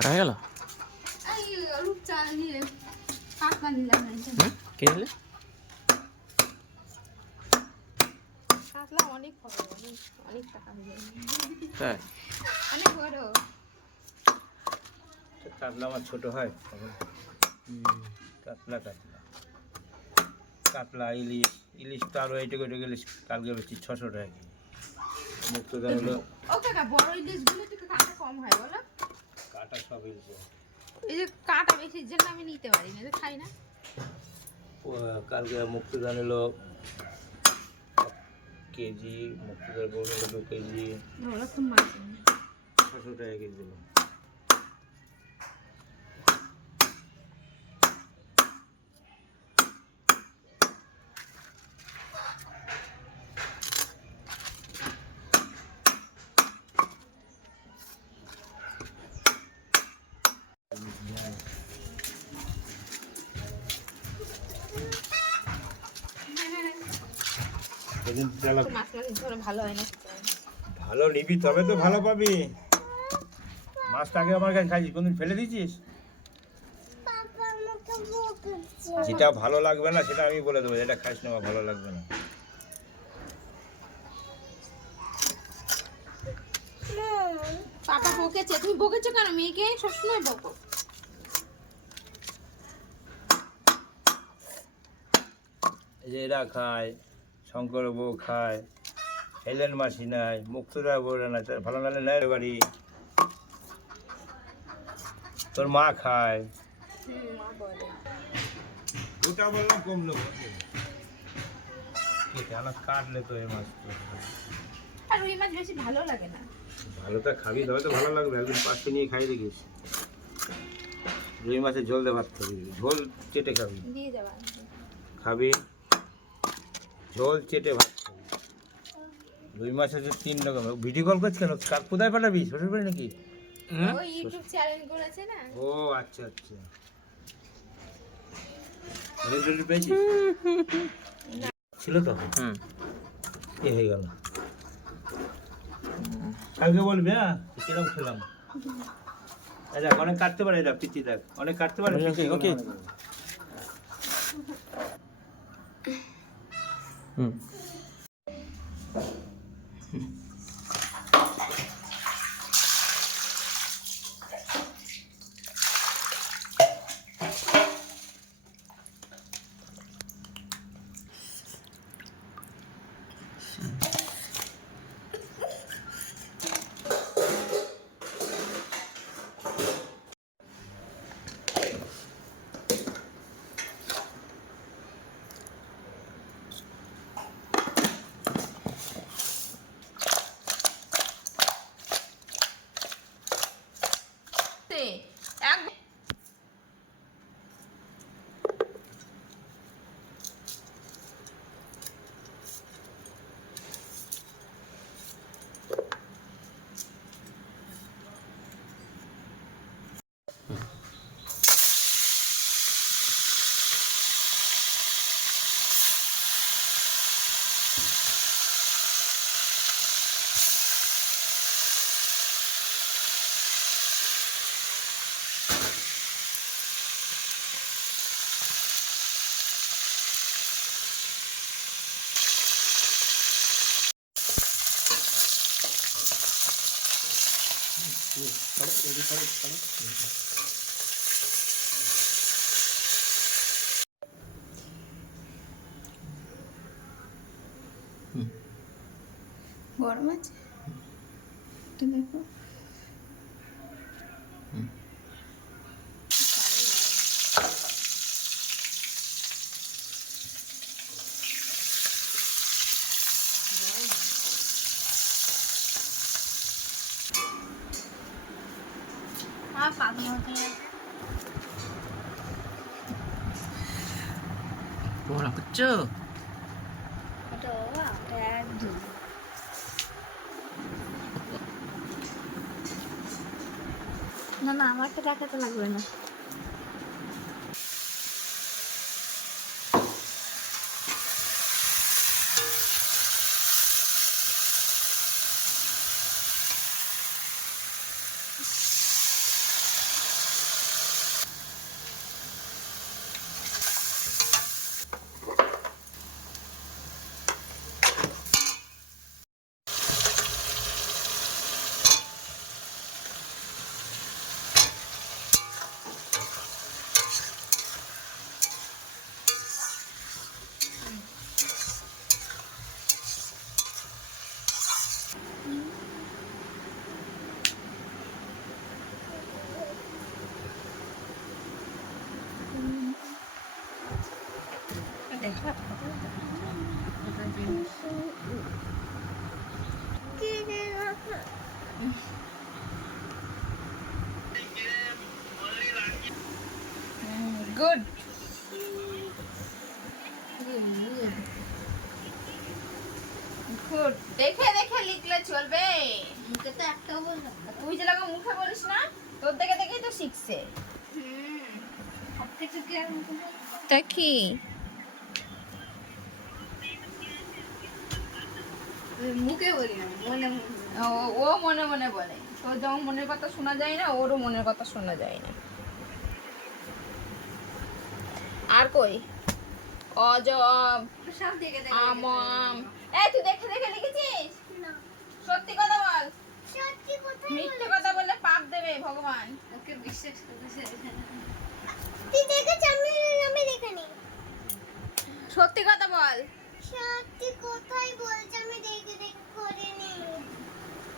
হয়ে? গেল কি দিলে অনেক অনেক অনেক টাকা হয়ে। অনেক বড় কাতলা আমার ছোট হয় কাতলা কাতলা। কাতলা ইলিশ ইলিশ তো আরও এইটুকু এইটুকু ইলিশ কালকে বেশি ছশো টাকা কেজি মুক্তদার হলো ও কাকা বড় ইলিশগুলো কাটা কম হয় বলো। কাটা সব ইলিশ এই যে কাটা বেশির জন্য আমি নিতে পারি না যে খাই না। কালকে মুক্তদান হলো কেজি মুক্তদান বড় হলো দু কেজি। খুব মাছ। ছশো টাকা কেজি দিল। ভালো হয় না। ভালো নিবি তবে তো ভালো পাবি। মাছটা আগে আমার কাছে খাইছিস কোনদিন ফেলে দিয়েছিস? যেটা ভালো লাগবে না সেটা আমি বলে দেবো যেটা খাইস না ভালো লাগবে না। পাপা বকেছে তুমি বকেছো কেন? মেয়েকে সবসময় বকো। যে এরা খায় শঙ্কর বউ খায় হেলেন মাসি নাই মুক্তদা বউরা না তার ভালো নালে নেয় বাড়ি। তোর মা খায়। হুম বলে ওটা বললাম কম লোক। কাটলে তো এই মাছ তো। আর রুই মাছ বেশি ভালো লাগে না। ভালো তো খাবি তবে তো ভালো লাগবে একদিন পাশে নিয়ে খাই দেখিস। রুই মাছের ঝোল দিয়ে ভাত খাবি ঝোল চেটে খাবি। খাবি? ঝোল চেটে ভাত রুই মাছ হচ্ছে তিন রকম। ভিডিও কল করছিস কেন? কাক কোথায় পাঠাবি? শ্বশুর বাড়ি নাকি? আছে না? ও আচ্ছা আচ্ছা। অনেক ছিল তো? হুম। এ হয়ে গেল। কালকে বলবি হ্যাঁ? কিরম খেলাম? দেখ অনেক কাটতে পারে এটা পিচি দেখ। অনেক কাটতে পারে Okay, পিচি okay. মনে করে। হুম 啊。গরম আছে? তো দেখো Ada Ojo, ada Nona, mau kita ke tempat. good. Good. দেখে দেখে লিখলে চলবে। একটা বল। তুই যে লাগা মুখে বলিস না তোর দেখে দেখেই তো শিখছে। হুম। কি? মুখে বলি না মনে ও ও মনে মনে বলে। তোর যেমন মনের কথা শোনা যায় না ওরও মনের কথা শোনা যায় না। আর কই? অজব সব দেখে দেখে আম আম এই তুই দেখে দেখে লিখেছিস? সত্যি কথা বল। সত্যি কোথায় মিথ্যে কথা বললে পাপ দেবে ভগবান। ওকে বিশ্বাস করতে তুই দেখেছ আমি আমি দেখিনি সত্যি কথা বল। সত্যি কোথায় বলছে আমি দেখে দেখে করিনি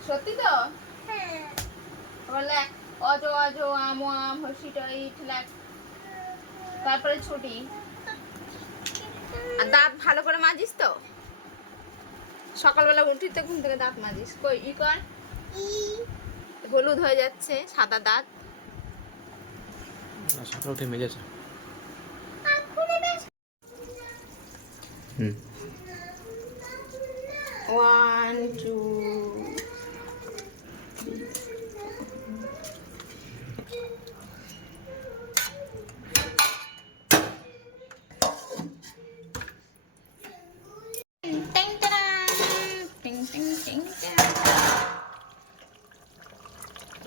সত্যি তো? হ্যাঁ। বলে অজ অজ আম আম হসিটা ইট লাগ তারপরে ছুটি। আর দাঁত ভালো করে মাজিস তো? সকালবেলা উঠিতে ঘুম থেকে দাঁত মাজিস। কই ই কর। ই। হলুদ হয়ে যাচ্ছে সাদা দাঁত। সকাল উঠে মেজেছে। হুম। ওয়ান টু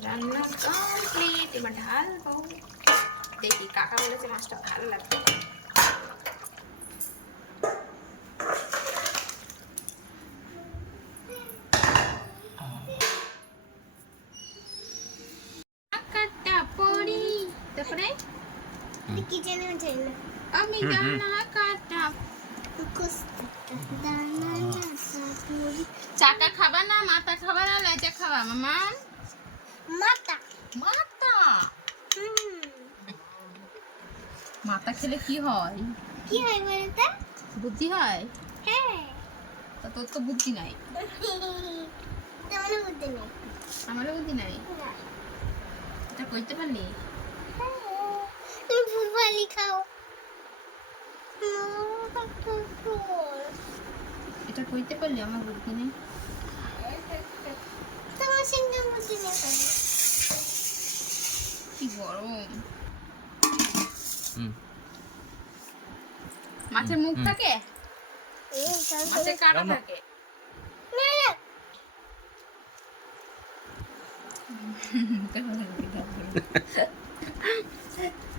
রান্না কমপ্লিট এবার ঢালবো দেখি কাকা বলেছে মাছটা ভালো লাগবে কাটা পড়ি তারপরে কিচেনে যাই না আমি কাটা চাকা খাবা না মাথা খাবা না লেজা খাবা মামা মাতা মাথা মাথা খেলে কি হয় কি হয় বলতে বুদ্ধি হয় হ্যাঁ তা তোর তো বুদ্ধি নাই তেমন বুদ্ধি নেই আমারও বুদ্ধি নাই। এটা কইতে পারলি হ্যাঁ, খাও। এটা কইতে পারলি আমার বুদ্ধি নেই? তোমার সঙ্গে বুদ্ধি নেই কি গরম। মাছের মুখ থাকে? মাছের কাটা। থাকে? না, না,